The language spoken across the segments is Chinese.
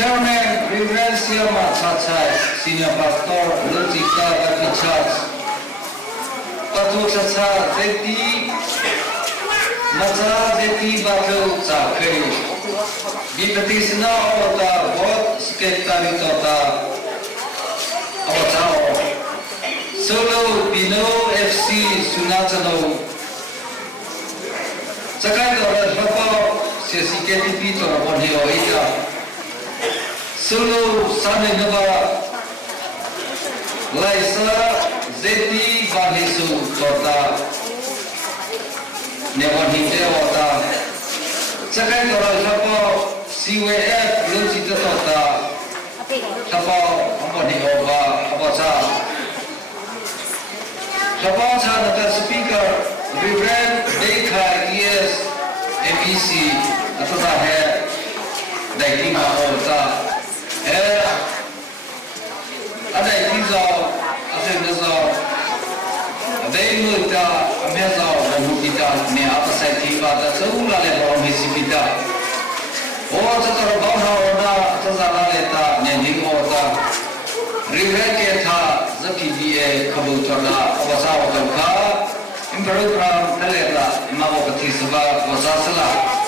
Chairman, Reverend Sierra Chachai, Senior Pastor, Lujika Baptist Church, Patu Chacha, Zeti, Macha Zeti Batu Chakri, Bipatisna Ota, Bot Sketari Tota, Otao, Solo Pino FC Sunatano, Sakai Dora Shoko, Sesiketi Pito, Bonio Ita. Solo Sunday Nova Laisa Zeti Banisu Tota Nevonite Ota Sakai Dora Shapo CWF Lujita Tota Shapo Amboni Ova Abacha Shapo Chanata Speaker Reverend Dekha ES MEC Atota Hai Daikima Ota ada izo ase nazo dei muita amezo mukita ne apasai thiba da sula le bo misipita o chatar bawna ona chazala le ta ne ni ota rive ke tha zaki die khabu tola awasa wa kha imbaru pram talela imamo kathi saba wasasala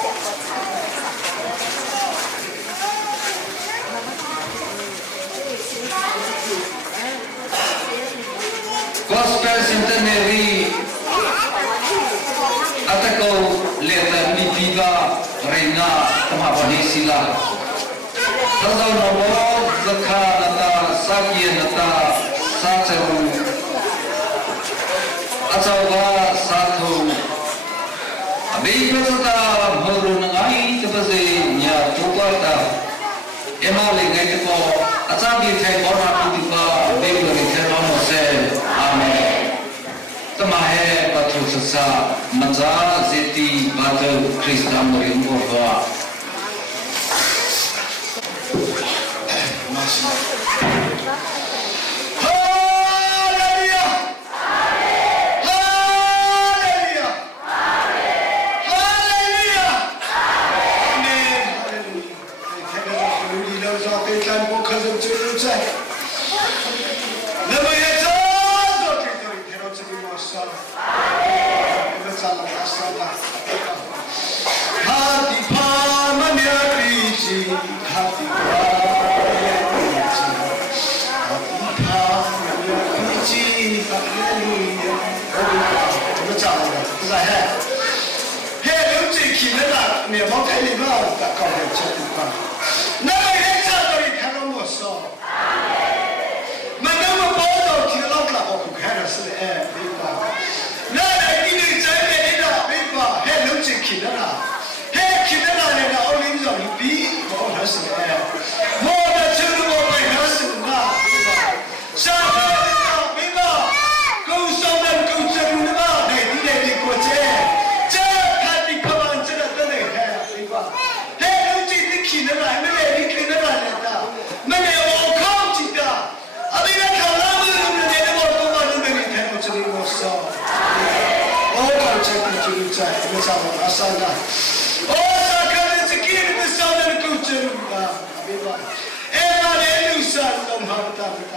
Gospel Centenary Atako Leta Mipiva Reina Tamapani Sila Tazo Nomo Zakha Nata Sakya Nata Satsaru Achawa Sathu Abhipasata Muru Nangai Tapaze Nya Tupata Emale Gaitako Achabi Thai Bora Putipa Bebari Thai Se Amen. Tamahe Patu Sasa Maza Zeti Batu Krista Murim Urva. 起的来，没来你看的来的，没来我靠起的，阿弥陀佛，我们这边我都把你们给看到这里我说，我靠这个就在那上面阿三呐，我啥看的这个那上面都真的，阿弥陀佛，哎妈的，你啥都没得不得，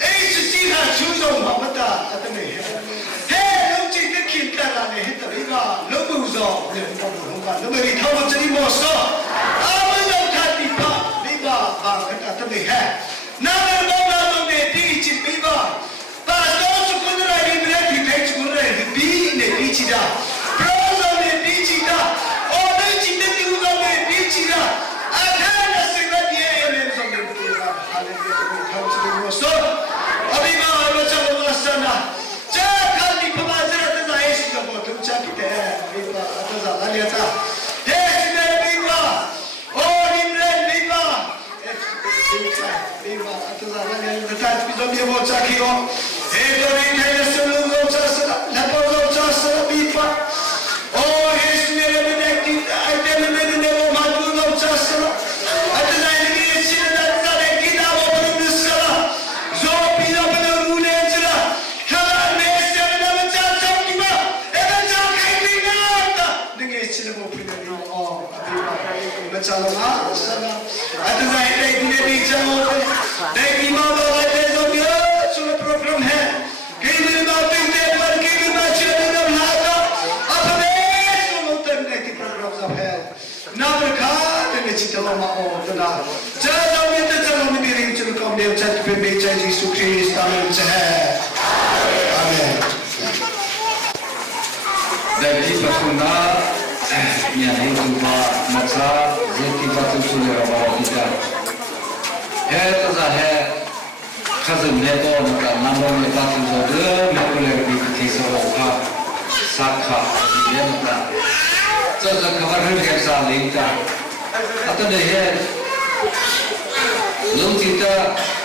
哎是其他就都没得，阿得没。Kita ni kita iba lebu zo ni bukan lebu ni tahu jadi moso apa yang tadi pak iba kita tadi hai nama nama tu ni dici iba pas tu sekolah lagi berarti baik sekolah bi ni dici dah proses ni dici dah orang cinta tu ni dici dah ada nasihat dia yang sampai kita hal ini tahu jadi moso abiba macam mana sana jangan di pemasaran Kita biwa atau zaman dia tak. Kita biwa, oh imran biwa, biwa atau zaman dia tak. Kita biwa cakap oh, itu ni kita selalu berusaha, lepas berusaha biwa. Oh, Yesus ni kita kita ni maju berusaha. Atau zaman ni sila dah kita berusaha. So bila berusaha sila, kalau Messi ada macam kita. Macam mana? Ada saya ini di jauh. Dari mana ada zombie? Sudah program है. Kini batin teman kini baca dalam hati. Apa ni? Sudah nanti program सब है. ना berkah dengan cita lama oh tenang. Jangan minta jangan diri cuma kau dia cakap pembaca Yesus Kristus kami cah. Amin. Dari pasuna yang itu masa zeti batu sudah bawa kita. Itu sahaja kasus itu maka namun batu sudah maklum kita seorang sakha dia maka. Jadi kabar kerja lingkar. Atau dia lalu kita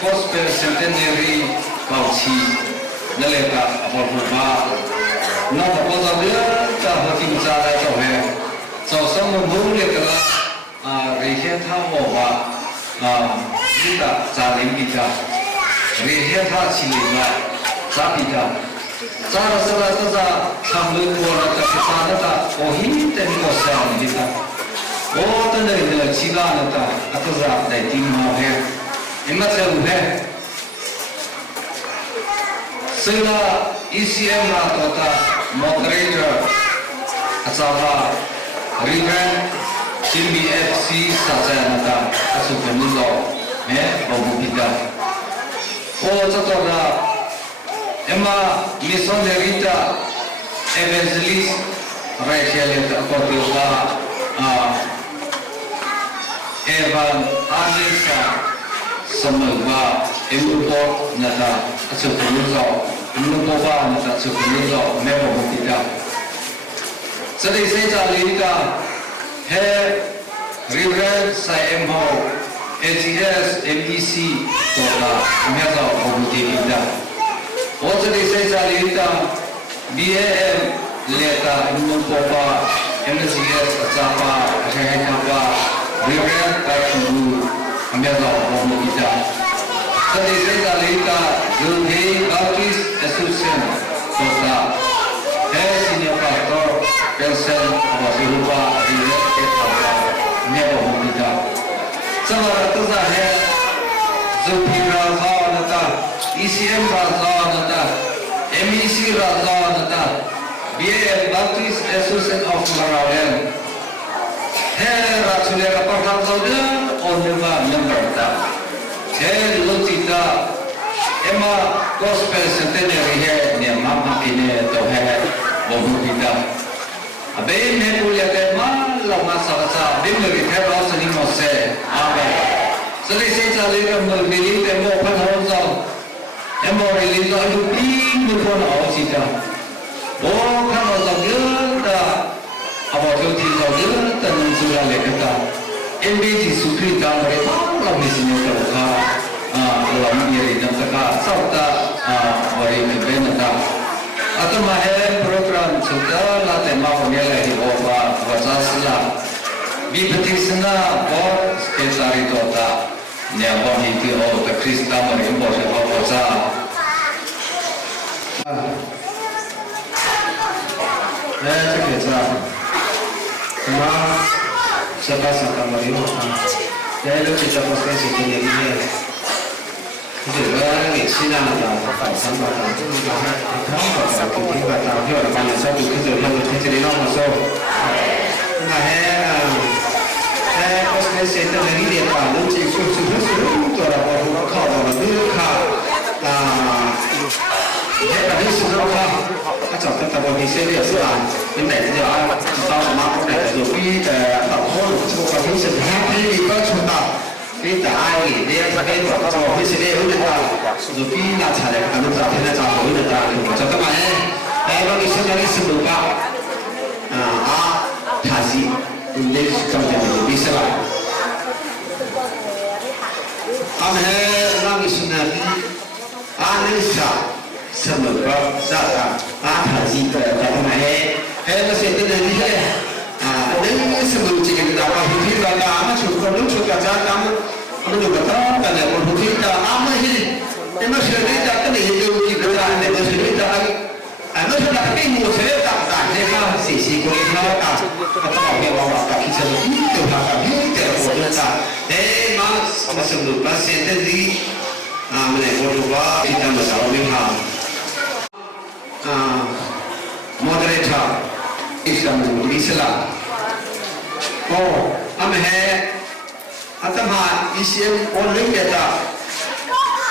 gospel centenary kauci naleka apa-apa. Nah, kalau dia tak hati bicara tu है, so semua boleh kalau rehat tahu bahwa kita jalan kita, rehat hasilnya, tapi kita, cara tu sambil orang tak kesana tak, oh ini tempat saya kita, oh tu ni cila nata, atau dari timah है, इम्मत से है, segala ECM rata moderator acara Reverend Jimmy FC saja nada asal penulo, babu kita. Oh, contohnya, emma misionerita evangelist Rachel itu aku tiba, Evan Anissa semua import nada asal penulo. Menurut bapak nak sekolah memang tidak. Jadi saya cakap, hey, Reverend saya mau AGS MDC tola memang tidak. Oh jadi saya cakap, BAM lihat menurut bapak MDCS apa, apa, Reverend Kayu memang tidak. Jadi saya cakap, Zulhi Baptist Association tola. Senior pastor Nelson Abasilupa Rilek Ketapa Nebo Kita. Semua itu sahaja Zulhi Raza Nata, ECM Raza Nata, MEC Raza Nata, BAM Baptist Association of Marawian. Rasulullah Perham Saudara Onema Member Tak. Lutita Emma Gospel Centenary है ने मामा किने तो है बहुत बिता अबे मैं बोलिया के मां लगा सासा दिन लगे थे रात सनी मोसे आवे सरे से चले के मिली ते मो फन हो जाओ एमो रिली तो लुपी मुको ना हो सीता ओ खान हो जाता अब जो चीज हो जाता नंसुरा लेके था एमबीजी सुप्रीम कांग्रे मां मिसने तो था lawan diri dan tegak serta beri kebenaran. Atau mahal program juga latih mau nilai di bawah bahasa Islam. Di betisna bor nhà bọn hình thì ô ta Krista mà những bộ sẽ họ bỏ ra chắc phải ra mà sẽ bắt sang cầm vào những đấy lúc chỉ cho một cái gì thì như thế thì cái nghệ sĩ nào là phải sáng tạo ra chứ mà hai tháng hoặc là kỳ thi và tạo hiệu là ban đầu sau từ cái giờ hơn thế cho đến nó mà sau mà hay có cái sẽ là cái điện thoại lúc chỉ sử dụng rồi là bỏ nó khảo là đưa khảo là hết là đưa sử dụng khảo các cháu tất cả mọi người sẽ được sự bên này bây giờ ai sau mà có này là rồi cái tập huấn của các thí sinh hát thì có chuẩn tập cái tại ai nghỉ đi cái của các thí sinh hướng dẫn là rồi cái là trả lại cả nước thế là trả hối được là cho các bạn ấy đây là cái sự là cái sự đột phá thả gì lên trong cái đi sẽ lại anh ấy làm cái sự này anh ấy sao mà có sao cả thả gì cái này hay là sẽ tên là gì đấy đấy sự chỉ cái đó là hình thức là mà chụp con lúc chụp cả ra cắm nó được cái đó cái này một hình thức là mà gì em nó xử lý ra cái này đều chỉ cái này để nó xử lý ra nó sẽ là cái mùa sẽ tạo ra cái nào xì của nó cả nó bảo vệ bảo cả khi chơi ít từ là cả hết cái của chúng ta đấy mà sử dụng nó sẽ cái gì mình lại có đượcว่าที่ทำมาสาวไม่หาmoderator Islam Islam हम है अतमा इसे और लिंग देता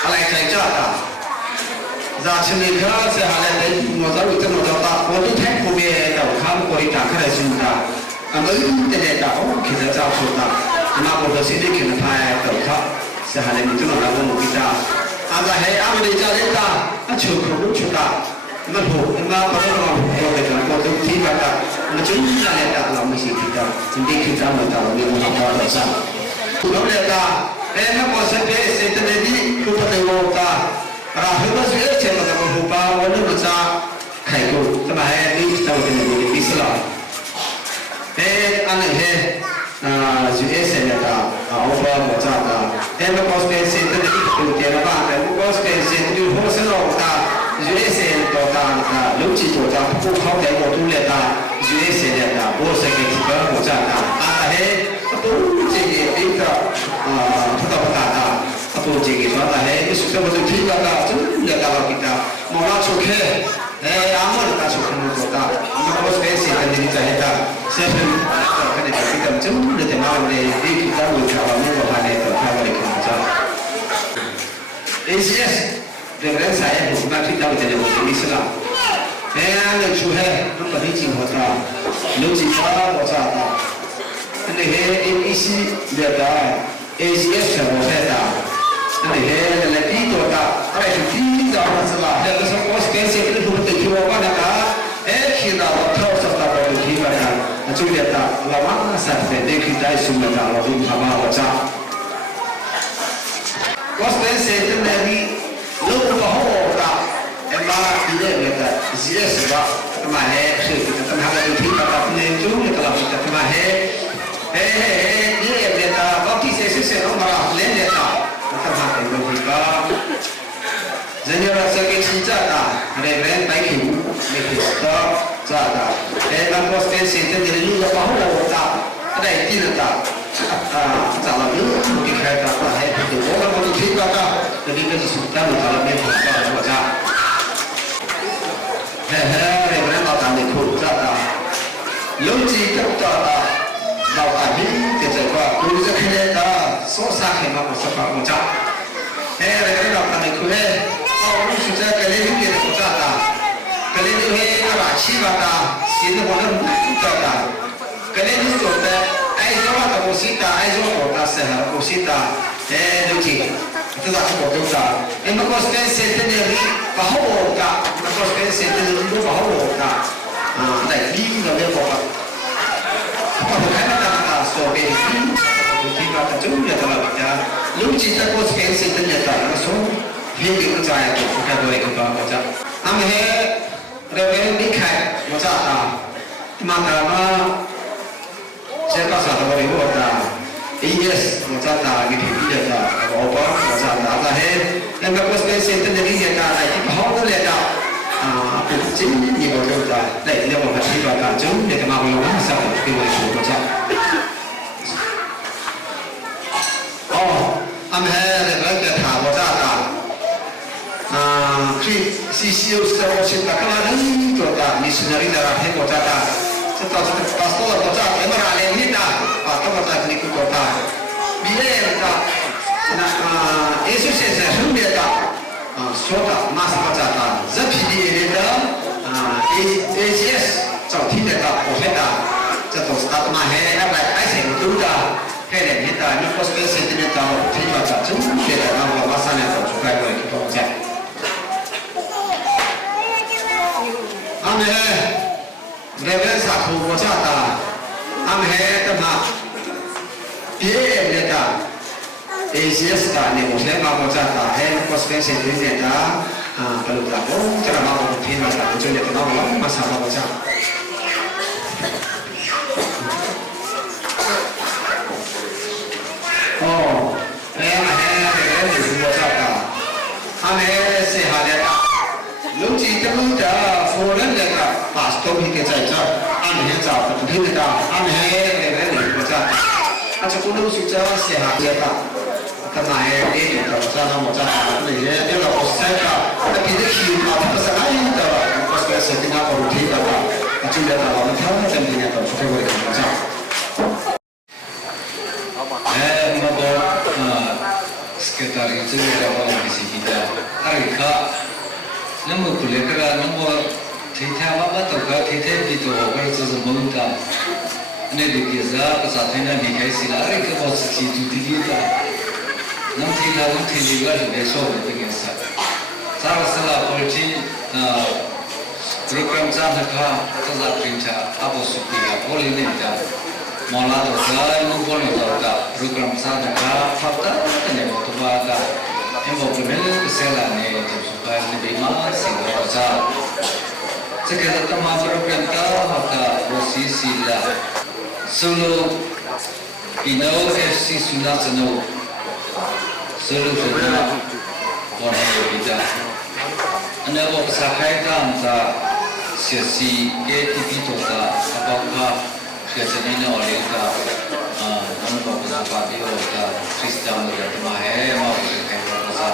अलग चाहता जाचने का से हाले ने मजा उतना मजा वो तो थे को भी है तो काम कोई टाका है सुनता अगर इंटरनेट का ओ किधर जा सकता ना वो तो सीधे के ना है तो का से हाले में तो ना वो मुकिता अगर है आप ने जा लेता अच्छो को छुटाมันโหมาพอเราเราไปถึงก็ต้องที่แบบมันจะยุ่งอะไรต่างเราไม่ใช่คิดว่าจริงๆคือเราเราเรียนรู้มาเราสั่งคุณเราเรียนว่าเอ็มก็เสด็จเสด็จดีคุณพระเดวตาเราเห็นว่าเสียเชื่อมันจะมาหุบาวันนี้มันจะใครกูทำไมนี่เราเป็นคนอิสลามอันนี้จุดเอเซนต์เอาไปหมดจ้าเอ็มก็เสด็จเสด็จดีคุณเจ้าบ้านเอ็มก็เสด็จเสด็จดีหัวเสนอตายูเอเซนตัวตาลูกจีตัวตาผู้เขาแต่หมดทุเรศตายูเอเซนตาโบสกิที่ก็หัวใจตาเฮ้ตัวจริงอีกก็ทุกตัวตาตัวจริงอีกว่าเฮ้สุดท้ายมันจะทิ้งกันตาจุดเดียวกันเราคิดตามองหน้าชุกเฮ้อามันตาชุกมันตัวตามันก็เป็นสิ่งที่จะให้ตาเสียเป็นก็ได้คิดกันจุดเดียวกันเราเลยที่คิดว่าเราจะไม่ต้องการในตัวทางอะไรกันจ้าACS Dengan saya bukan kita menjadi muslim Islam. Yang juga itu penting hotra. Lucu cara hotra. Ini isi dia dah. ACS sama saya. Ini lagi itu dah. Apa itu tidak masalah. Kalau semua spesies itu betul juga mana kah? Kita tahu sesuatu itu gimana. Jadi dia dah lama sahaja kita semua dah lalu sama hotra. Spesies itu lagi लोग बहुत का एम्बा इधर लेकर जिले से बात तुम्हारे से तुम्हारे ठीक है अपने जो निकला होता तुम्हारे ये लेता बाकी से हमारा ले लेता तुम्हारे लोग का जनरल से के चीज़ आता अरे ब्रांड बाइक ही लेके तो जाता बात को से तो ये लोग बहुत होता अरे तीन था जाला ये दिखाया जाता है तो वो लोग ठीक था jadi kan sudah mengalami masalah macam rekan orang di kota lucu kota bawa kami kecuali lucu kereta susah kerana masalah macam rekan orang di kota orang sudah keliling di kota keliling apa siapa sini orang kota keliling kota aisyah kota musita aisyah kota sehar musita lucu itu tak cukup juga. Ini kosnya sendiri bahawa tak, kosnya sendiri itu bahawa tak. Tapi ini kalau apa? Apa bukan ada sebagai ini? Kita terjun ya dalam baca. Lu cinta kosnya sendiri tak, langsung hidup percaya tu kita boleh kita baca. Amhe reven dikai baca tak. Maka siapa satu boleh baca. AES 我在打给皮皮的打，我帮我在打打嘿，那个我是现在的理解打，那好的来打啊，不仅你我就打，那那我们提高打，就那个嘛，我们上给我说不着。哦，俺们还那个打我在打，啊，可以CCO是我去打，干嘛能做打？你是哪里的？还我在打，这到这个把所有我在打，没拿来你打。把我在这里工作的，毕业的，那艺术先生很别的，说的马上我在的，这批的AGS 招聘的我会的，这都是他妈还要来爱谁都的，还来你的，你不是跟谁的到批发的，真别的，那我马上来走出来过来去帮着。俺们那边啥土国家的。俺们还干嘛？别的的，ACS 的，你我先把我这打，还我是跟谁对的啊？不如打我这个把我拼了的，就那个把我马上把我这。哦，俺们还就是我这个，俺们谁下来的？路基这么的，富人的把东西给在这。俺们现在不听得到，俺们还那个我这，俺这古路是这些下来的，干嘛还那个我这那我这那些那个我三个，那别的去嘛，他不是俺的，我是是跟他不听的吧，就在那我们他们这边的出去我看这。sekretari itu ada orang di sini dah. Arika, namun kuliah kerana namun tidak apa tu kan tidak itu orang sesuatu muda. Ini dikiasa kesatuan dikai sila arika bos situ tidak. Namun tidak juga besok dikiasa. Salah salah polisi program sana kah kesat perintah apa supaya boleh ni dah. Malah tu saya mungkin ada program sana kah fakta ni waktu baca. Yang berkenan keselan ni supaya lebih masih baca. Sekarang tema program kah maka posisi lah. Solo Ino FC Sunasano Solo Sunasano Warna kita. Anda waktu sahaja anda sesi KTP toda apakah Biasanya oleh kita, namun kalau sesuatu itu kita sistem kita mahal mau kayak apa?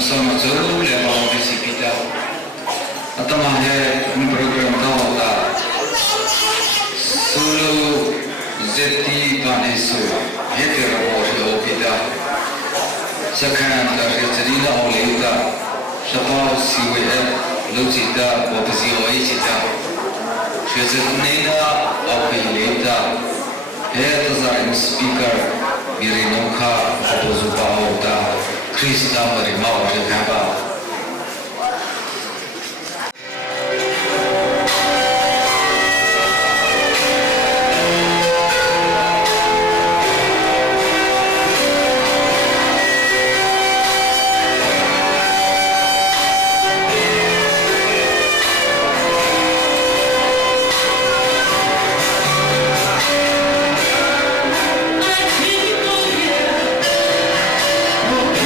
sono solo le visita atama hai un program ka hoga solo zeti kane so hete rabo hopida sakhan da rejina olita shapa siwe lojita bopsi oichita shezunena opilita he tazar speaker Mirinokha Abozuba Oda Krista Marimao Rekaba Oh,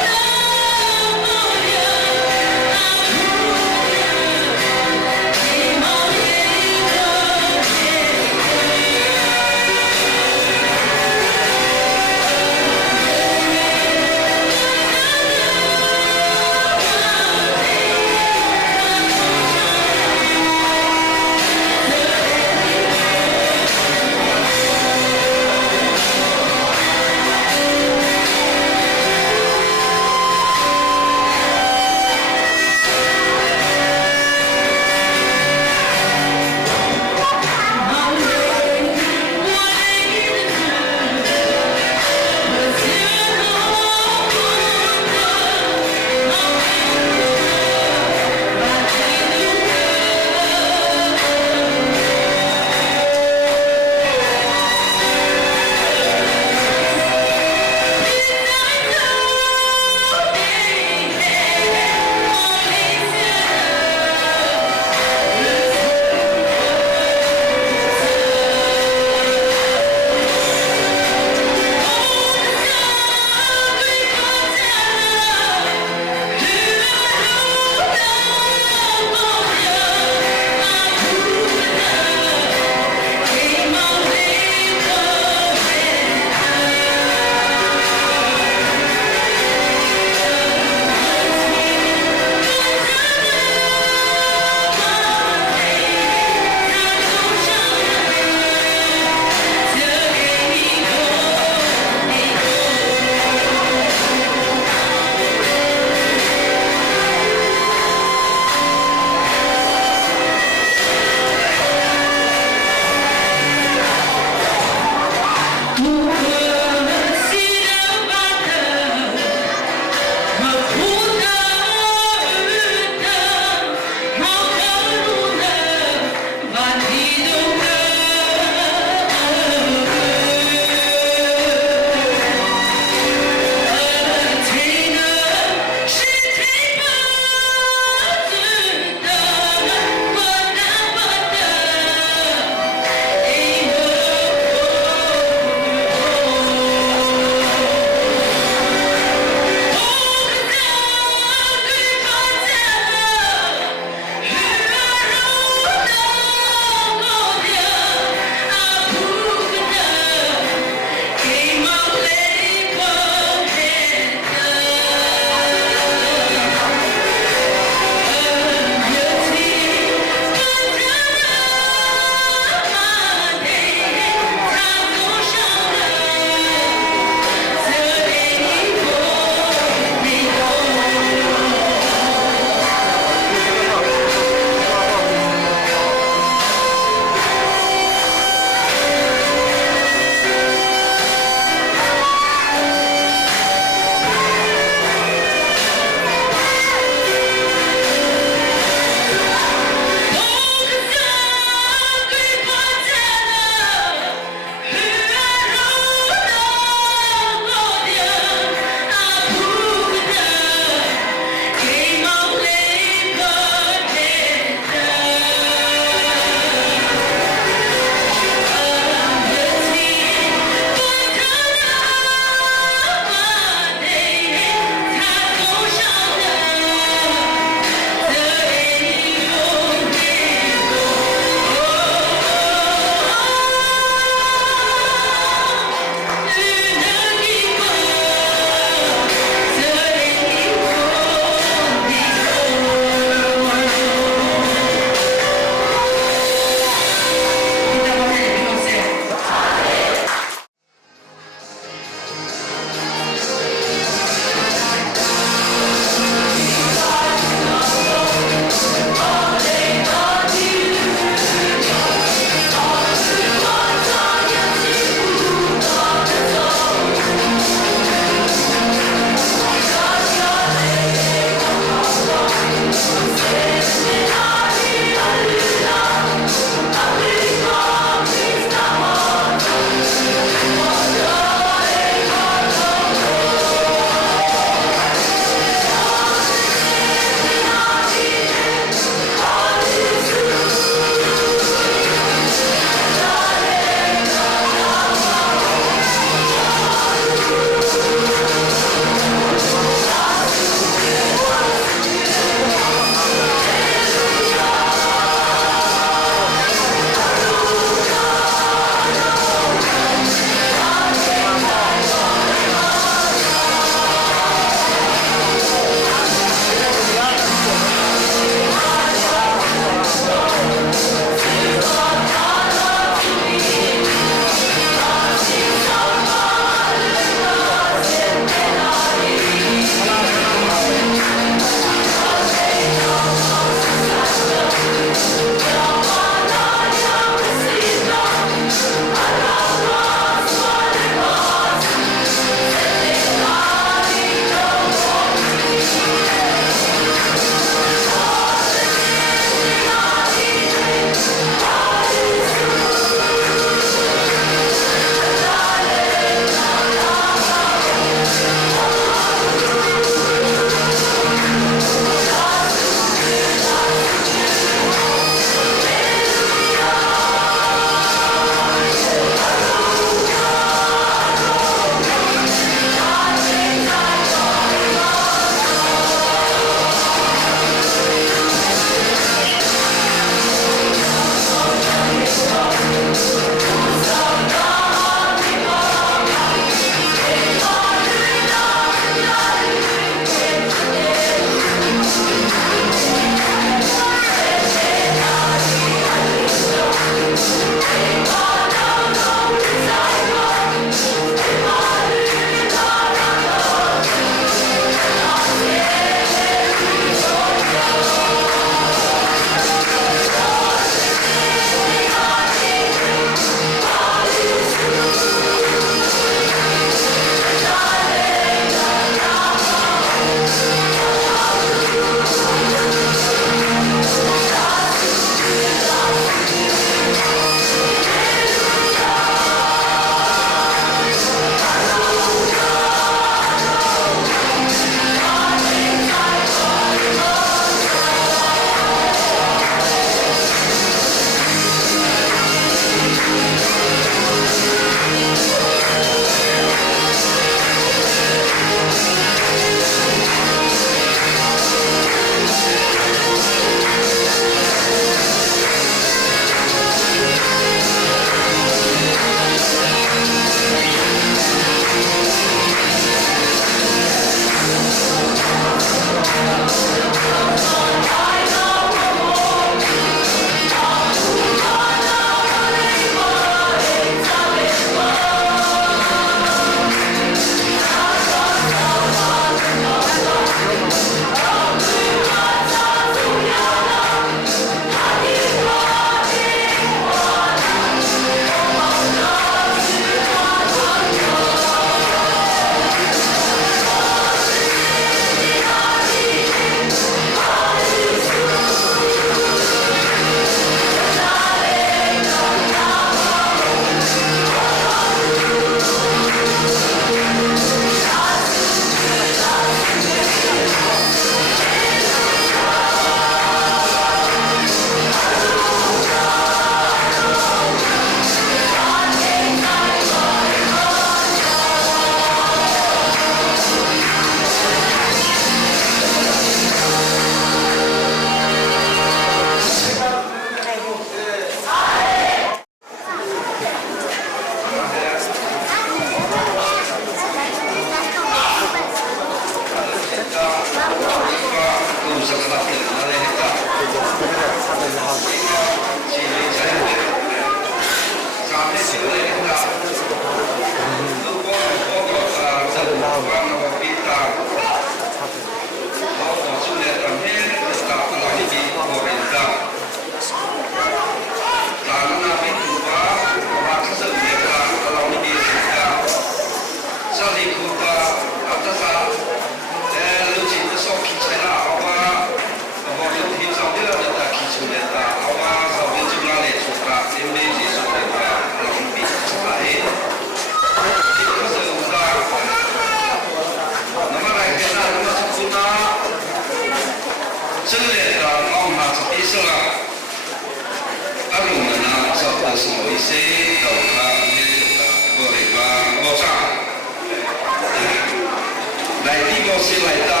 တော်စီလိုက်တာ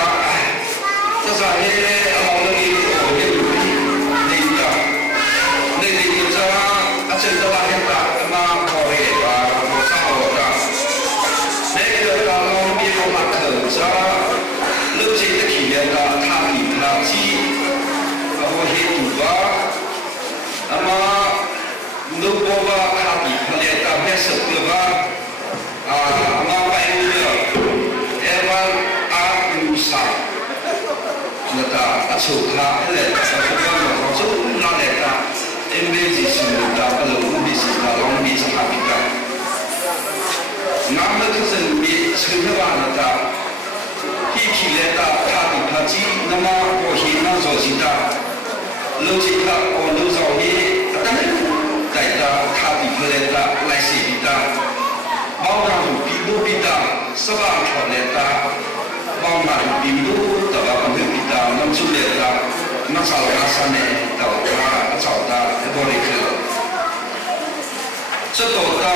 သစ္စာရဲ့အမောင်လေးကိုရဲ့နေတာနေကြအချက်တော်ဟဲ့တာအမခေါ်ရဲပါဘောဆောက်တာနေကြတော့မြေပေါ်မှာခစားလူကြီးတခိရတာထားပြီးလာကြည့်အဝဟိတူပါအမလူဘောကခါပြီးဖလေတာမဲ့စပ်ပါအမပိုင်လို့အဲဝါအာလူစာနတာအချုပ်ခါအဲ့ဒါဆက်ကတော့ကျုံလာနေတာအင်္ဂလိပ်စီဆိုတာဘယ်လိုလုပ်ပြီးဆိုတာလောင်းပြီးစကားပြောတာနာမည်စံပြီးစကားပါတာဒီခိလက်တာခါပြီးခါချီနမကိုရှိနာဆိုစီတာလူချီကအော်လူဆောင်ကြီးအတန်းတိုက်တာခါပြီးဖလက်တာလိုက်စီပြီးတာဘောင်းတော်ပြီးလို့ပြီးတာစဘာခေါ်လက်တာဘောင်းတော်ပြီးလို့တဘာကပြီးတာနမ်ဆုလက်တာမဆောက်ရဆန်းနဲ့တော့အဆောက်တာဘော်ရီကစတော့တာ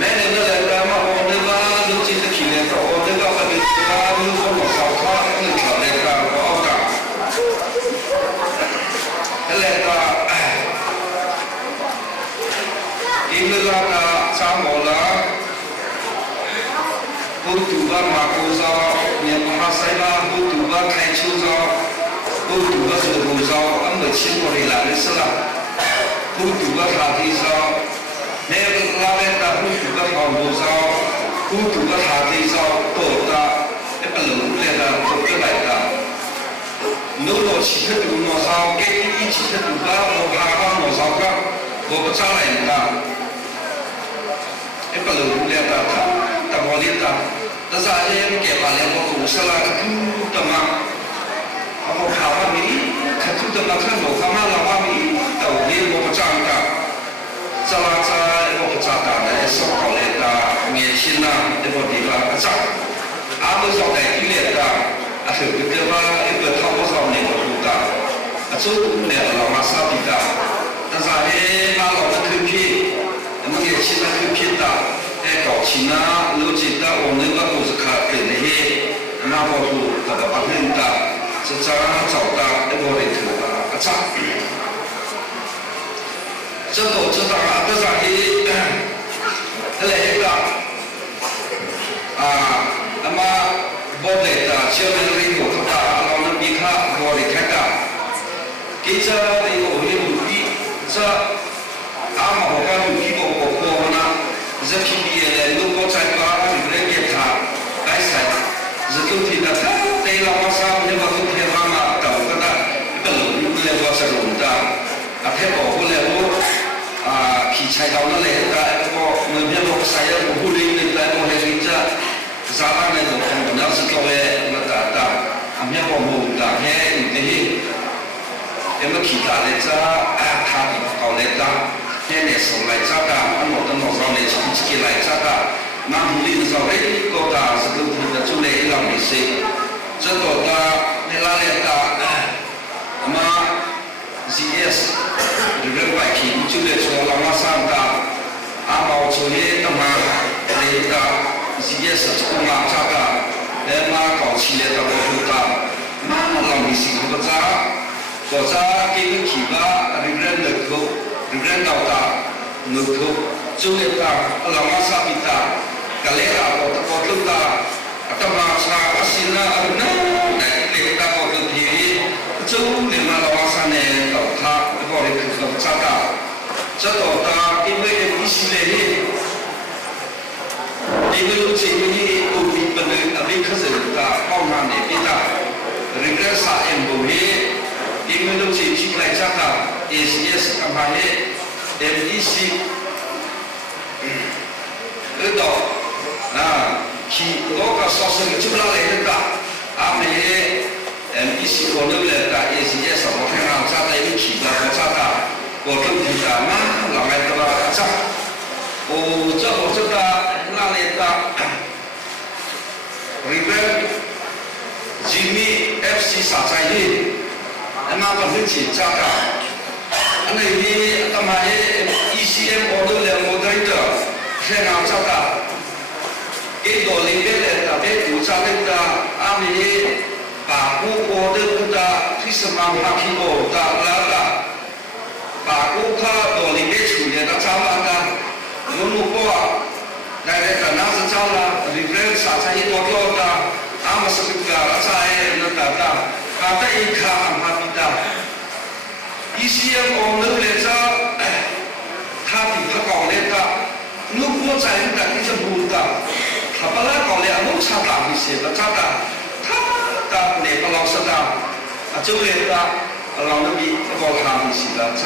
မဲနေတယ်ကမဟောနေပါလူချစ်တခိလေတော့ဒီကဘာဒီဘာလူကိုမဆောက်ထားနေတယ်ကတော့ကအဲ့လေတော့ဒီလိုကစာမောလာဘုသူကမာကိုဇောမြန်မာဆိုင်လာဘုသူကခိုင်ချူဇောဘုသူကစဘူဇောအမချင်းကိုလာလစလာဘုသူကဟာဒီဇောနေလာတဲ့တာဘုသူကဟောဘူဇောဘုသူကဟာဒီဇောတော့တာအပလုံးလေတာတော့ပြလိုက်တာနိုးလို့ရှိတဲ့သူနော်ဇောကဲဒီရှိတဲ့သူကဘောဟာကောနော်ဇောကဘောပချလိုက်တာအပလုံးလေတာတဘောလေးတာတစားလေးကပါလေဘောကိုဆလာကူတမအမောခါမီခထုတမခမောခမလာမီတော့ဒီဘောပချတာဆလာစာဘောပချတာလည်းစောက်လေတာမြေရှင်းနာဒီဘောဒီကအစအားမစောက်တဲ့ဒီလေတာအဆူကဘာအပထောက်ဆောင်နေလို့တာအစိုးနဲ့လာမစာတိတာတစားလေးမလာတဲ့ဖြစ်အမေရှင်းနာဖြစ်တာ搞起呢，路基的我们那个是看给那些，那么说那个把人的是这样找的，那个的头啊长，这都知道啊，这上的，来一个啊，那么我的前面的有他大，老人比他我的看的，给这的有的努力，这阿毛个努力我呢。Zakibiyele lupo chaipa rege tha kaisa zakuti na tha teila masa ne baku the mama ta kada kalu le wa sa ru ta a the bo ho le ho a khi chai dau na le ta ko me bia lo sa ya ho le le ta mo le ri cha za ba ne lo ko na sa ko le na ta a me bo mo ta he ni he e ma khi ta le cha a tha ni ko le ta现在手来扎的，按我的脑上来自己来扎的，那努力的时候，高大是跟他的主来让你谁，这个的你拉来的，那么 GS 这个外勤就来说老马上的，阿毛作业的嘛，那个 GS 这个马扎的，那么搞起来的我知道，那让你谁不扎，我扎给你起吧，那个人的口。Renda ta nuko juleta alama sapita kalera ko ta atama sa asina arna na leta ko thi chu ni ma lawa sa ne to tha ko ri ko cha ta cha to ta ki me ni si le ni di lu chi ni ko bi pa ne a bi kha se ta ko na ne pi ta ri sa em bo he di me lu chi chi lai cha ta ACS ကဘာလဲ MEC အဲ့တော့ခီလောကဆောစကချူလာလေတာအမေ MEC ကိုလည်းတာ ACS ဘောခဲနာစားတယ်ခီလာစားတာကိုတုတ်ဒီတာမလာမဲ့တော့အစားဟိုကျော်တာလာလေတာ Rebel Jimmy FC စာဆိုင်ရေးအမှန်ပါဖြစ်ချကြတာအနေနဲ့တမရဲ့ ECM order လေ moderator ဆရာနာချတာဒီတော်လေးပဲတာပဲ cha lên ta ami bà cô cô đơn ta khi xem mang hạ khi cô ta là ta bà cô ta đồ lý biết chủ đề ta cháu là ta lúc lúc cô đại đại ta nào sẽ cháu là river sa sa hi đồ đồ ta ama sẽ bị cả là sa hi nó ta ta ta ít khá ham ham ta isiang ông nữ lên cho他比他搞的大，如果在那个是不大，他本来搞的弄差大一些，不差大，他的那个老师大，就那个老那边搞他一些的差，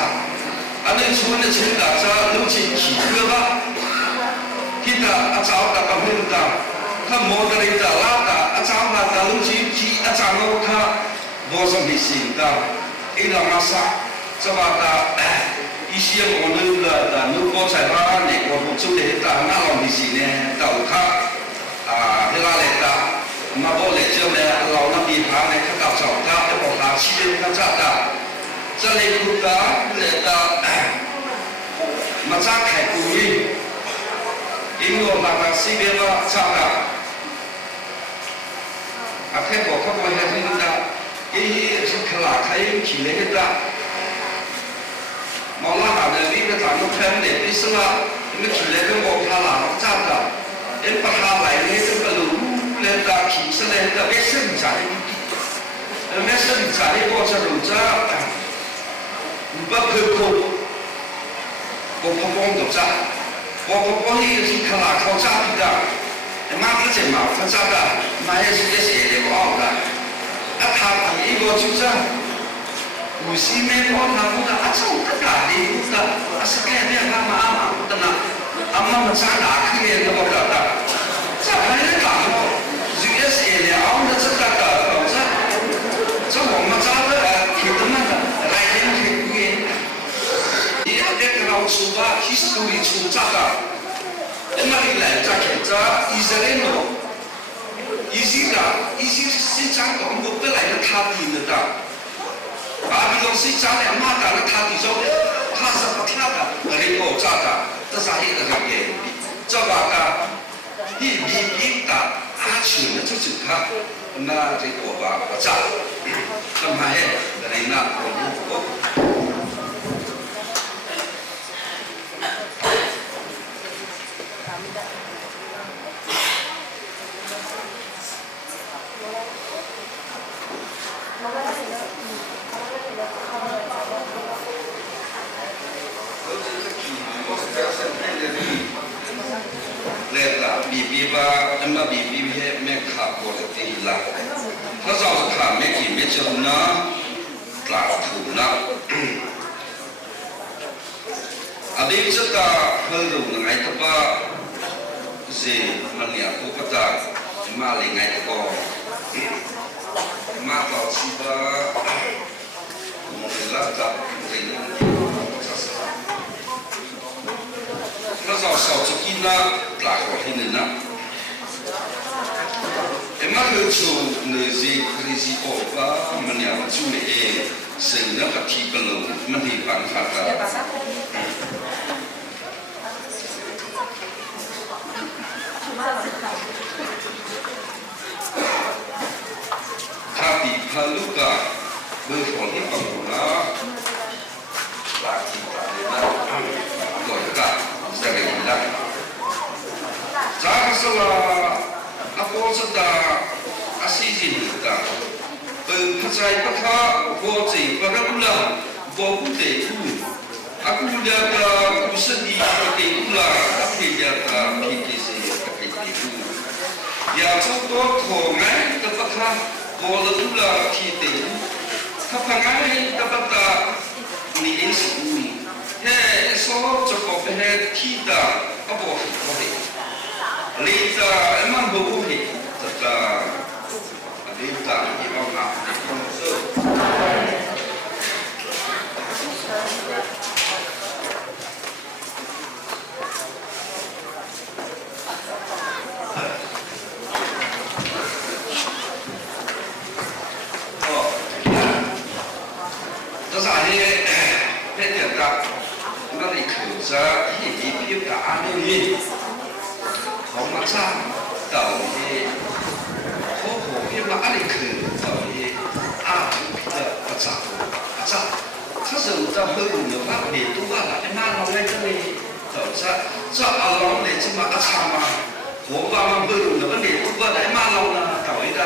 那除了钱的这六千几个吧，kita找的个没的，他没得的拉的，找他的六千几，找到他没什么事的，一到马上这把的。一些我们的如果在那那个不做的那那老的是呢，到他那来的，那我来就呢，老那边他呢，他到找他，那个他去的他找他，这里不的来的，马扎开古语，因为那个西边嘛找的，开国他不还是的，也是克拉开起来的。毛拉哈的那个咱们看的，不是啦，那个起来跟我他拉扎的，人把他来的这个路来的起出来的，没生在，没生在的过程中这，不可口，我不光都扎，我光也是看拉靠扎的，妈不是嘛，他扎的，妈也是在写的我的，他第一个就这。古时没光他不的，走得大的不的，是改变他妈妈不的呢，妈妈长大去年都不得的，这还是干么？就也是了，那这个这我们家的挺他妈的，来人挺贵，你那个老鼠吧，其实都是出这个，那里来这看这以色列喏，以前是讲讲我本来就他定的。啊，比如说家里妈打了他的时候，他是不他的，人我咋的，这啥一个人给，这把的，你的阿全的就是他，那这个吧不咋，那么嘿，人那我。那比没看过的地了，他早是看没给没就呢，拉土呢。啊，你这个很容易的吧？是มันเนี่ยผู้ประจักษ์มาเลยไงก็มาต่อชีวะมันละจับเรื่อง他早小就给那拉过去的呢。mà người chủ người gì ở ba mình nhà mình chủ này sự nó phát triển cái lối mình thì bằng phát ra thà bị phá lúc cả bơi phòn hết bằng nó là chỉ là gọi cả gia đình đó giá cái số là aku sudah asisi kita, percaya pakar, boleh, bagaimana, boleh tu. Aku lihat aku sedih seperti itulah, tapi dia tak fikir seperti itu. Ya contoh kongai terpakar boleh pula kita, kapangai dapat tak ni ini. Hei, so cukup hei kita apa boleh. Lita emang boleh, tetap lita yang nak dikonsul. Oh, terus ada pekerja, mereka kerja hidup tak ada ni. Không mắc sao đầu thì 的嘛，阿里克到底啊，不咋不咋，他是在后头的话，你都话了，你妈老来这里，这阿郎来这么阿长嘛，我爸妈后头的话，你都话来妈老呢，到底的，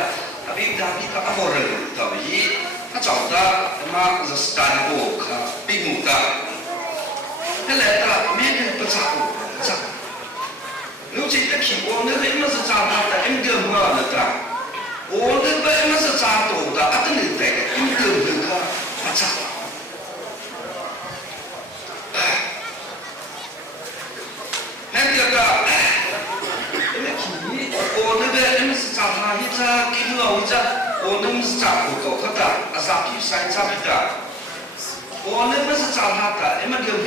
阿比阿莫人到底，他找的妈是斯坦布克，并不的，他来的没人不咋不咋。如今的起我那个么是咋的，应该么了的，我那个么是咋多的，啊，等你带的，应该那个不咋。还这个，我那个么是咋他一只给我一只，我那么是咋不搞他的，啊啥比赛咋比的，我那么是咋他的，么就比。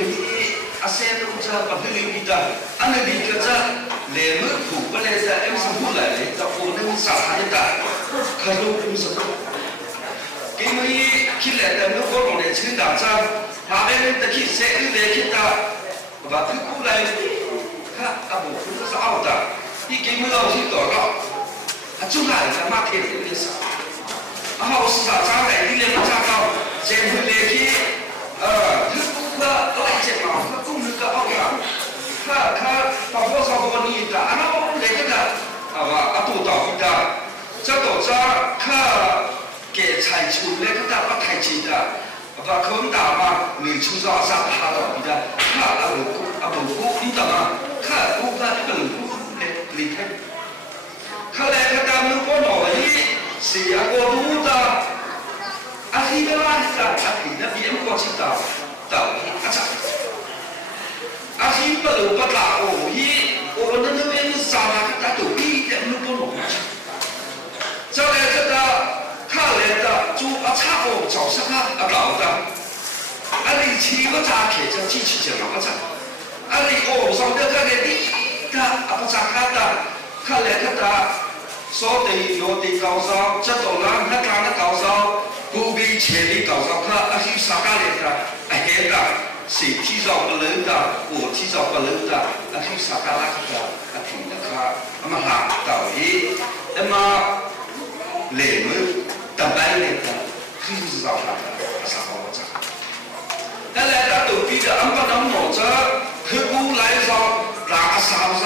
阿三都这把这里比的，俺那里个这来门口不来的，俺是不来的，这我那啥他的，可都不是。给我一起来的，我过弄来请大家，下面人得去谁又来去的，把这过来，看阿不不是熬的，你给我要去多少，他就拿一个马铁的意思。然后市场上来的人不咋高，先回来去，他来接嘛，他公那个熬的，他把多少个你的，然后那个的，好吧，阿多到的，这都这他给采出那个的把台阶的，把可能打嘛，你出啥啥他到的，他阿不你懂吗？他不他这个离开，他来个的那个老爷是阿个多的，阿黑的啦的，阿黑那边过去的。到阿啥？阿是不如不打我我们那边是啥呢？他都一点都不弄。再来这个看来的就阿差不早上阿搞的，阿里七个扎开就进去就那个扎，阿里上头看来的阿不扎看的，看来的说的有的高烧，这种人他干的高烧。不比前的搞上课，阿是啥个来的？阿黑的，谁提早不能的？我提早不能的，阿是啥个来的？阿听的课，那么哈到底，那么来么等待来的，就是啥个？啥个我讲？那来的都比的，俺把那脑子，客户来上，哪个啥上，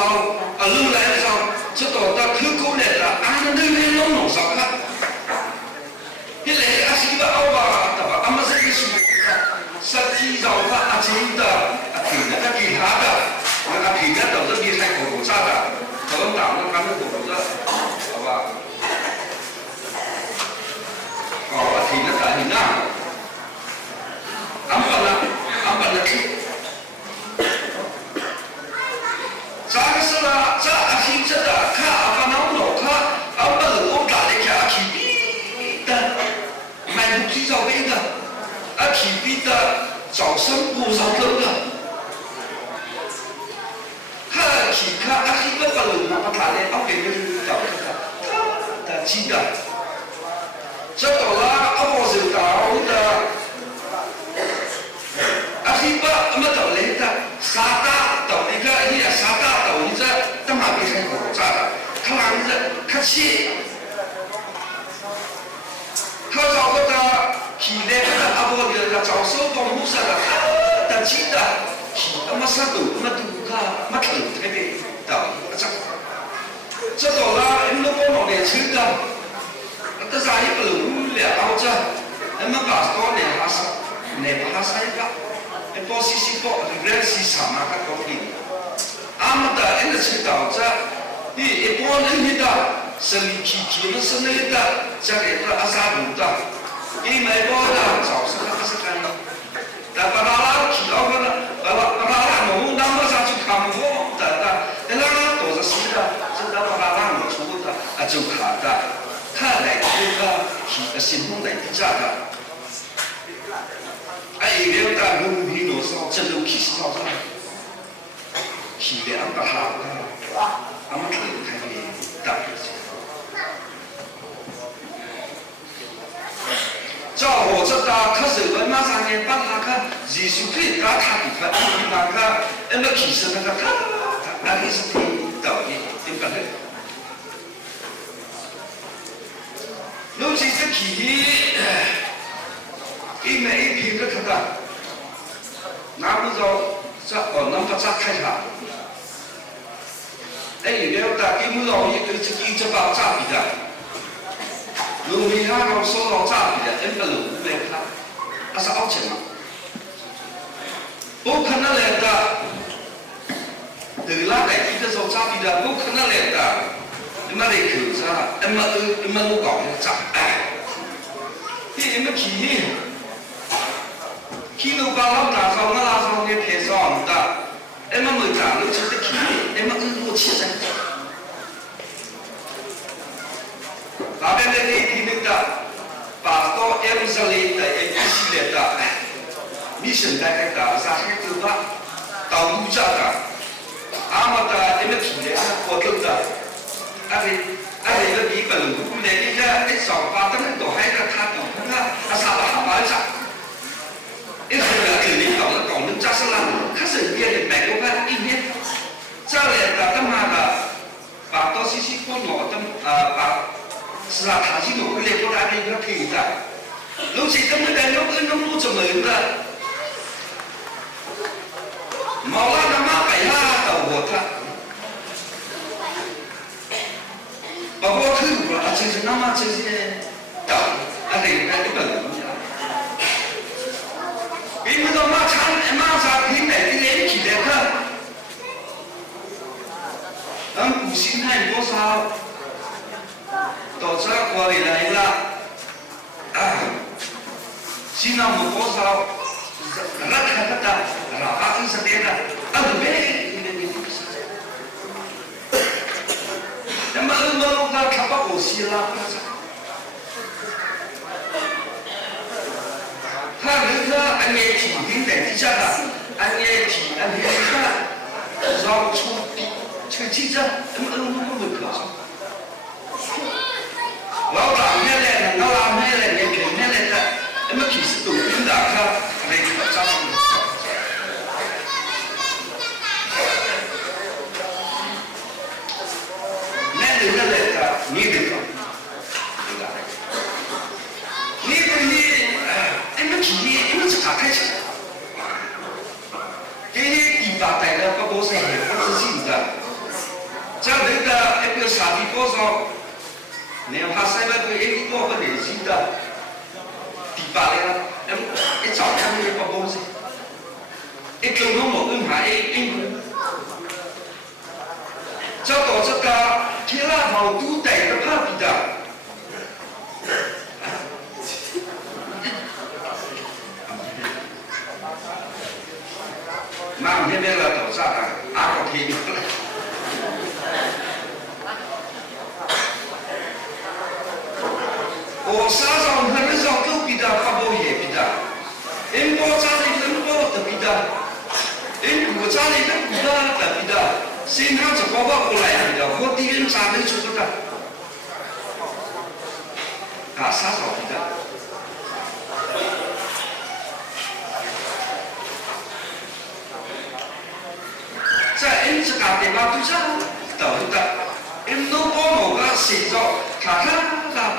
路来上，这到的客户来的，俺那边弄啥个？你来阿是个奥巴，对吧？俺们是一属实际上他阿真的，阿平的他给他的，阿平的都是比他国家的，可能党的他们国家，好吧？哦，阿平的他你那，俺们的去，这个是啦，这阿平这的，看阿爸那老看，俺们我打的看阿平的。买不起早杯的，阿体比的早上不上课的，他体看阿体个不能那么大的，阿别人搞的记得，这到了阿婆是搞的，阿体个那么到来的，沙大到那个你沙大到你这，他妈别开口咋的，他哪里的，他气。他找个的，起来个的阿婆的找手帮护士的，但记得，他妈啥都没读个，没听特别到这，这到了，你们帮忙来吃的，这啥也不能了这，你们把多年哈啥，你把啥一个，你包西西包，你认识什么个东西？阿们的，你吃到这，你一般人的。生理期们是那个，这个的阿萨布的，你买包的，早上那是干的，但把他提到个了，把他弄那么上去看过的，那都是是的，真的把他弄出的，就看的，看来这个提心痛来的这个，哎，有的农民多少真都提心到这，提的把他的，俺们看的大。照我这打，可是我马上呢把那个艺术品打他的块，那个那其实那个他那个是挺道理，对不对？龙起这起，一每一瓶的他的，拿不着这能把这开下。哎，有的一不着一把炸比的，路面上老说老炸比的，人不路来看，那是傲气嘛。不可能来的，对啦，来这个时候炸比的不可能来的。mà để thử ra mà nó gọi là chặt thì em mới khi nó vào lắm là xong cái thế xong ta em mà mời trả lúc trước cái em mà mua chia sẻ và bên đây thì nước ta và có em ra lên tại em đi xí lệ ta mission đại cái ta ra cái tư ba tàu du cha ta mà ta em mới chỉ để có tương ta anh nó bị bẩn cũng để đi ra cái sòng ba tấn tổ hay là tha tổ không ha là sao là hàm bái chặt cái gì là từ đến tổng là tổng đến cha sẽ làm khác sự kia để mẹ của bạn in hết cha là tâm hà là bà to xí con nhỏ tâm bà là thả xí nổ cái lệ của đại đi nó thì ra lúc chỉ tâm cái đây nó mua cho người ra màu la nó má bảy la tàu một thật bà vô thư là chơi nó mà chơi đậu anh thì cái bẩn vì bây giờ mà chán em mang ra phim này đi đến chỉ đẹp hơn ông cụ xin hay có sao tổ chức qua đây này là xin nào một có sao rất là tất cả là bác sĩ sẽ đến là ông biết mà ông ta khắp bắc xí la他人家anh nghe chỉ đến để đi ra là anh nghe chỉ anh nghe ra do出去记者ông không được cửa sao lão làm hay là nó làm hay là nghe kể hay là em mới chỉ sự đủ tính đảng ra này phải sao nên là là như được không như cái em mới chỉ em mới chỉ khai chứ cái gì bà tại là có bố sẽ hiểu có gì cả cho nên là em cứ xả đi có sao nếu họ sai với em đi có vấn đề gì đó thì bà là em chọn em có bố gì em cứ nó một ưng hại em cho tổ chức cả thế là vào tu tẩy nó phát bị đảo mà hiện nay là tổ chức là có thể được ồ sao dòng hơn nó dòng tu bị đảo không bao giờ bị đảo em có cha thì vẫn có tập bị đảo em của cha thì vẫn của ta tập bị đảo xin hắn cho có vợ lại thì đâu có tiếng cha đến chỗ đó cả sát rồi thì đó za em chỉ cả tiền bao nhiêu đâu đó em nó có một cái sự do cả là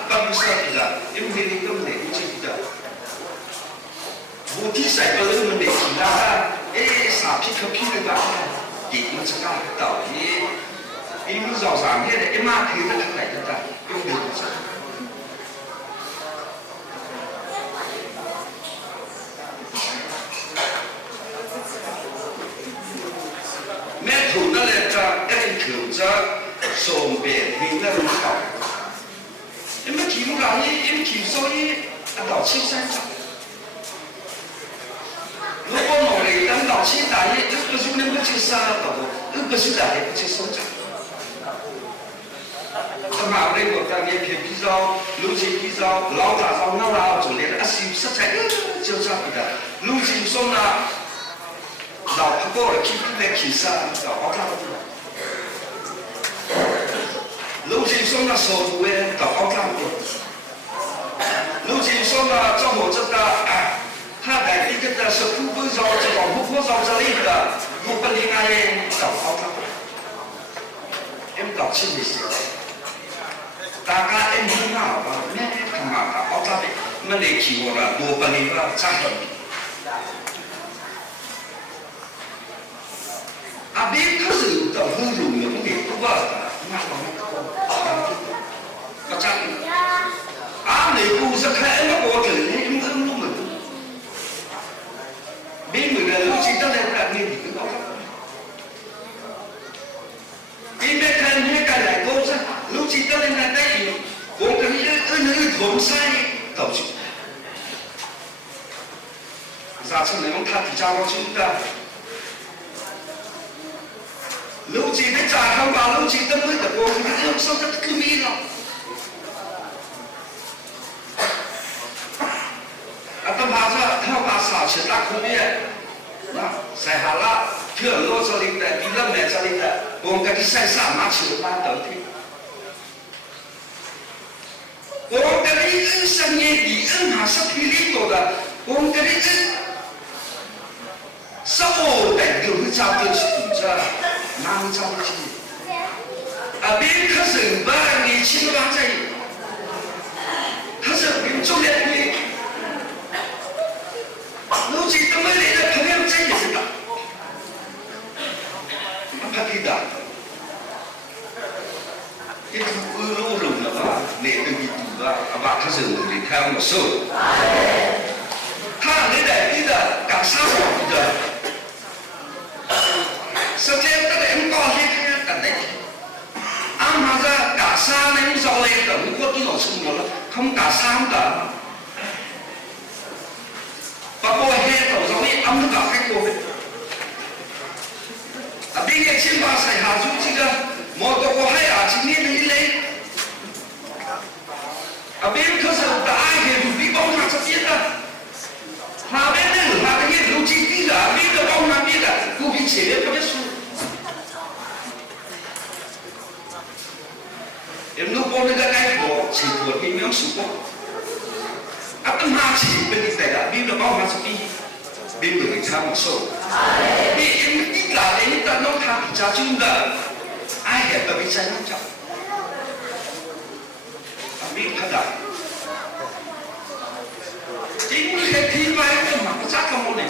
bằng sao thì là em về đi công nghệ đi chơi đó vô tí sai cái mình để chỉ là sao phi cái đó thì nó sẽ cả đầu thì em rõ ràng thế này em mang thì nó lại được ta em được sao mẹ thủ nó là cho cái kiểu cho sồn bể thì nó đúng không em mới kiếm ra em kiếm số đi đào chiếc xanh如果我哋等到现在，一个就能够去杀到，一个是在不去收场。咁啊，我哋覺得嘅譬如老錢比較老大方啦啦，做嚟一時實際就差別啦。老錢送啦，老拍過嚟嚟其實就好差啲。老錢送啦，收入嘅就好差啲。老錢送啦，做好做得他在一个的是不不绕这个不绕这里的，不不离开找好他，em搞清楚些，大家em không nào mà nghe thằng 嘛他奥扎的，没得去过了，多不离个咋个？阿别他是到很容易的，不吧的，那不咋的。阿你故事看那过程，你很弄的，别每个路记得来看你这个。因为看你看来公司，路记得来看你，我跟你同塞到处。啥子那种他比较我知道。路记得咋看吧？路记得没得我，你用手在给你了。啊，等下子他把啥去打空面，那晒好了，跳落这里的，比那买这里的，我们给你晒啥嘛去拉倒的。我们给你3年底下是霹雳多的，我们给你15代就会找到去堵着，哪会找到去？啊，别人可是吧，年轻的娃子，可是别做了你。路记得没来的朋友真也是的，他记得，这是路了吧？那个你读吧，把他是努力看我手，他那代记得干啥活的？实际他的高兴看等待，俺妈子干啥呢？你找来的，我地老出了，他们干啥的？把我黑头上的俺们搞开过，啊，别个先把晒下出这个，莫到我还要今年的一类，啊，别人可是大黑路比帮他这边的，那边的那个也路基地的，别个帮他别的，路比前面特别熟，人路帮那个来过，去过边没有熟过。啊，等下去被你带了，别个帮他这边，别个给他们收。你来的，你到弄他比较近的，哎呀，不必再弄着。啊，别看的，今天听完干嘛不咋个么呢？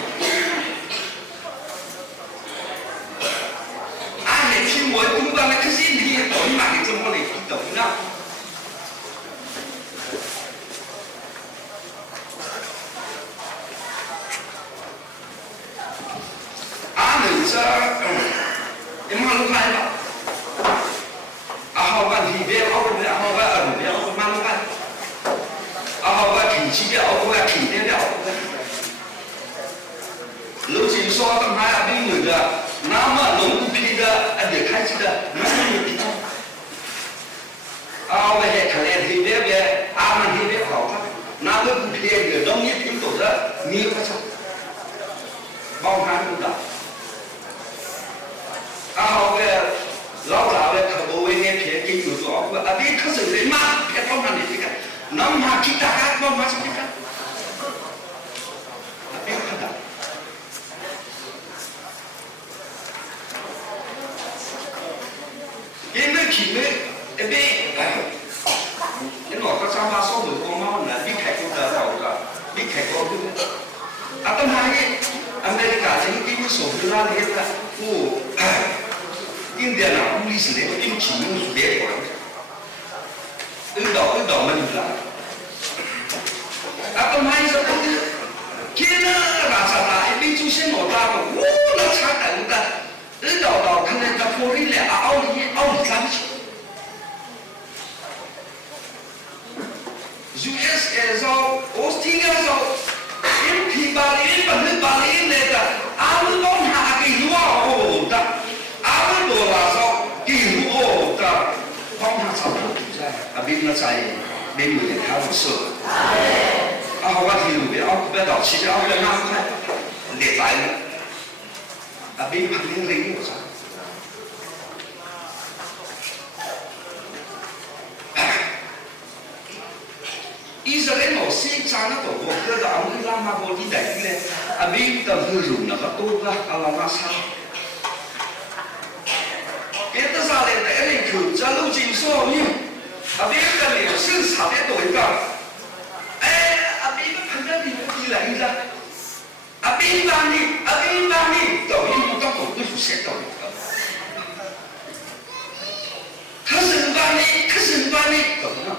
啊，你听我听完了，可是你懂嘛？你怎么的懂呢？你马路开了，好办题别好不了，好办别好马路开，好办天气别好不了，天气别好不了。路线说等下要比那个，那么农不批的，得开起的，那么批的。我还看来天别别，俺们天别好看，那个不批的，农业批多的，你不错，包含不到。好个老早的可不为那偏给有做，别可是人嘛，别帮他那个，那嘛给大家帮忙什么的，别看他。因为前面别，你老个上班上班光嘛，那别开过的老个，别开过的，等下呢，俺那个人给你说回来那个，印第安人历史那个跟前面是别个，遇到问题了。等下说天哪，那啥啦，一边就先老大个，那差等的，遇到可能他破坏了，奥利上去。USA 说，澳大利亚说，因批把你把你那个，俺们帮他给多少的，俺们多少给多的，帮他找到在，别那在，别有人开玩笑。好个天路边，别到起，别拿开，裂在了，别旁边人有啥？以色列老师讲那个，我觉得俺们拉马波地带呢，别的不容那个多个，拉马山。别的啥嘞？那里口这路经说明，别的嘞是啥的多一个。他那里一来一来，阿宾巴尼，抖音不到狗不出现抖音的，可是巴尼，懂吗？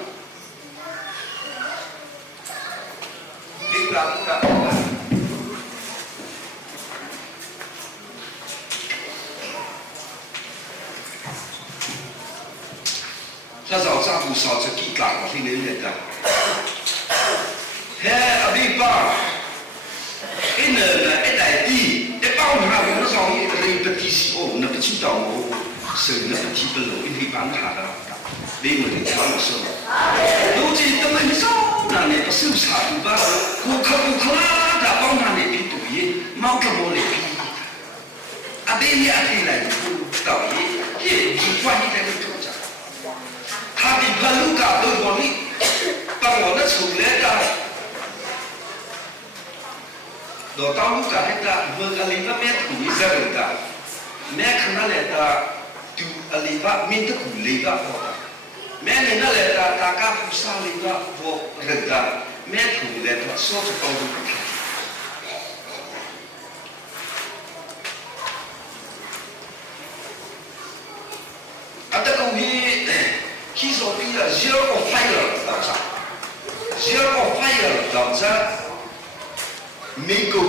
宾巴。他早上不少这几干我听人的，嘿，阿宾巴。一呢，一来地，一包他我那上一个人不提起哦，那不知道我是那不提不漏，一帮他的，你们的常说，如今他们少那里不收差不吧？顾客啦，他帮他那边读业，忙个么那边，阿边你阿边来读导业，也是专业的组织，他比他路嘎都容易，帮我那出来的。Đồ tao lúc cả hết ta vừa cái linh pháp mẹ thủ ra được ta mẹ khăn nó lại ta tu linh pháp min thức thủ linh pháp vô ta mẹ này nó lại ta ta cá phụ sa linh pháp vô được ta mẹ thủ lại ta số cho con được ta à ta câu hi khi số bây giờ zero of fire làm sao zero of fire làm sao Miko,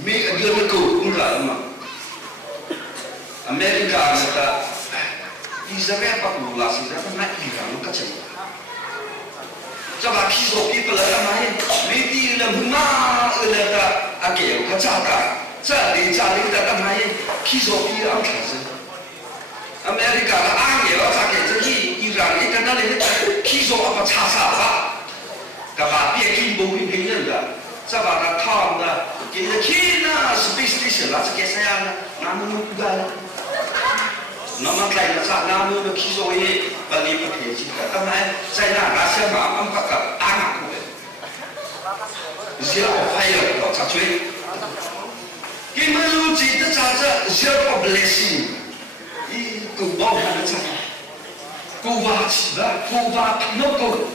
dia Miko pun lah memang. Amerika kata, Israel apa pula sih? Apa nak Iran macam ni? Coba kisah people ada main, mesti ada mana ada agak kacau. Cari ada main kisah people am kisah. Amerika angin sakit jadi Iran ni kena ni kisah apa casa apa? Kalau dia kimbo ini ada. 这把它烫的，给它去那 space station 了，这给谁呀？那么不干了，那么来了啥？那么的其实我也不离不开去的，他们在那些嘛，俺把个打过来，zero fire 到查追，给们如今的啥子 zero blessing， 一狗包他们啥？狗娃起了，狗娃弄狗。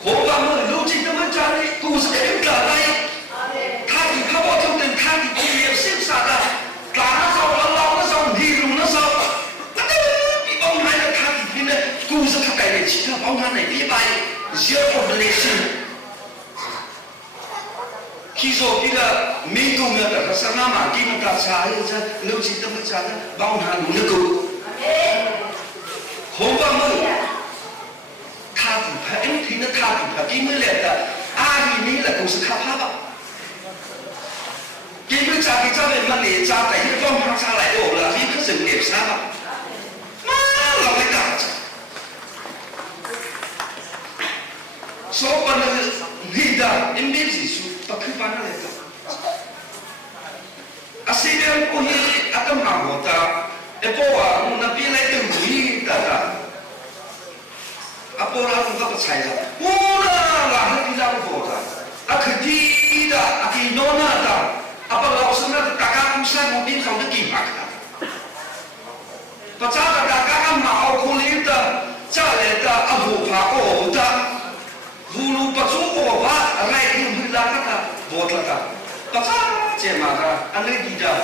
我把我如今他们家里故事很可爱，他的泡泡头等他的职业是啥的，打那时候老那时候地路那时候，那个比帮他的他的天呢，故事他带的其他帮他那一百zero blessing， 其实这个美国呢，他是那嘛，给我他啥呀？这如今他们家的帮他弄那个，我把我。他不怕，因为听到他不怕，给我来的阿姨你来都是他怕吧？给我家给家里嘛来家在一个方法下来哦了，你可是来啥吧？妈老来干着，说把那个你的因为是说不去把那来的，啊虽然我也啊干嘛我的，一波啊我那边来的无的。Apa orang tu apa saya? Mula lah bilang bodoh. Aku tidak, aku nona dah. Apa lau sebenarnya takkan usah mobil kau nak kimak dah. Pasal takkan mau kulit dah, jalan dah, abu pakai dah. Bulu baju apa, rai tu bilang kata bodoh dah. Pasal cemara, ane tidak.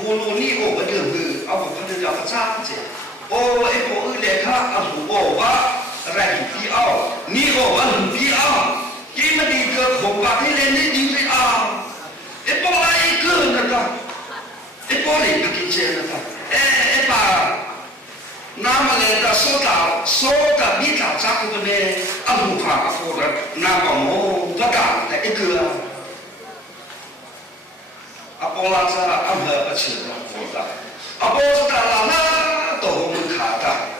Bulu ni oh betul, abu pada dia pasal je. Oh, ibu lekha abu apa? 来比奥，你我们比奥，你们的个恐怕你连你比奥，一包来一个那个，一包里不给接那个，一把那么来的说的你咋咋个呢？啊不怕说的，那个么不干的一个，啊包拉着啊不不吃的活的，啊包子的啦那都我们看的。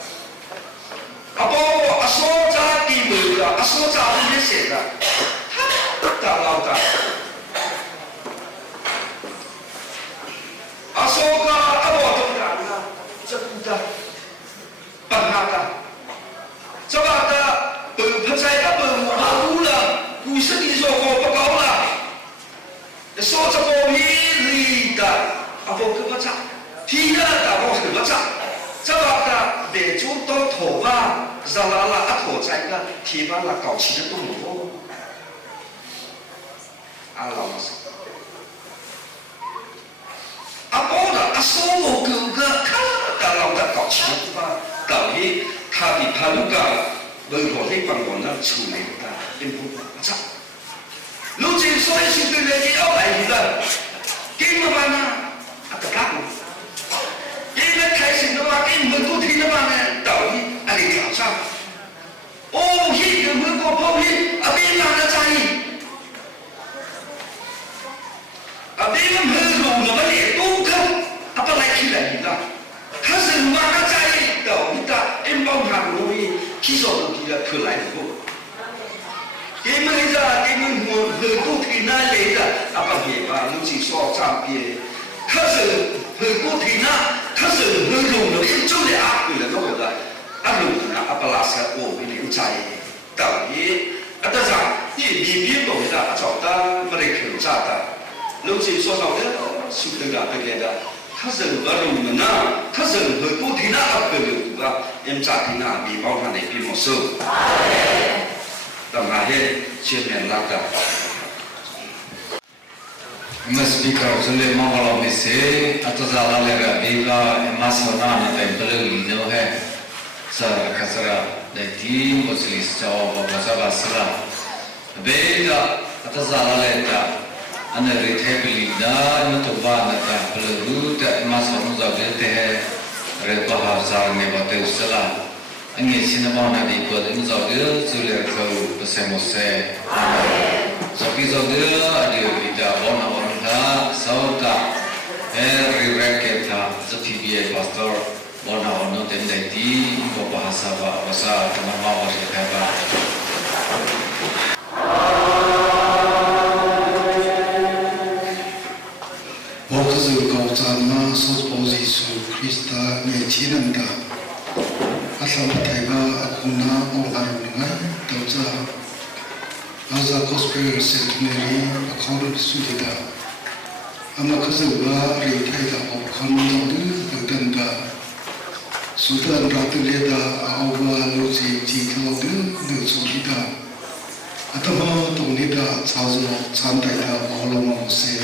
Apa asoja di muka, asoja di mesra, tak lauta. Asoja apa tu kan? Ceputa, panhaka. Coba ada percaya bermula, kuisa di soko pekaulah. Asoja boleh dah, apa kebaca? Tidak dah boleh kebaca. 这个别就到头发，让拉拉阿头在个提把那搞起的动物，阿老师。阿包的阿说我哥哥看到老的搞钱吧，到底他比他那个文化的帮我那出来的，也不差。如今所以是对人家要来的，给么办呢？阿个干部，给人开心的话，给们都听的话呢，到底阿里早上，哦，一个文化泡面，阿别哪个在意？阿别人很容易把脸都看，阿不来起来的，他是哪个在意？到底他因帮他容易，其实我记得可来过。给们一个，给们我很多听那来的，阿不别吧，尤其说这边，他是很多听那，他是很容易就来阿贵了那个的，阿容易阿不拉塞我给你在到底，阿得啥？你里边懂的，阿找的没得口罩的，尤其说到的，是对的对的，他是很容易呐，他是很多听那阿贵了对吧？人家听那，你帮他那边没收。当然也全面拉的。Mas speaker sulle mangalo mese atau zala lega bega emasona na tempel lino hai sar kasara dari muslis jawa bahasa basra bega atau zala lega ane retable lina ane toba na tempel lu te emasona zaga te hai repahar zar ne bate usala ane sinema na di kod ane zaga zule kau besemose Sopi zaga ada kita bona sauta reweketa zetiye pastor bona tendeti ko bahasa bahasa nama bahasa thaba Bokzu kautana sosposi su Krista ne chinanda asal taiga akuna olarunga tauza Aza gospel centenary account sudida ama kazuba reitaida okondu danda sudan ratuleda awa loji jikalodu nu sudida atama tonida chazo chandaida oloma se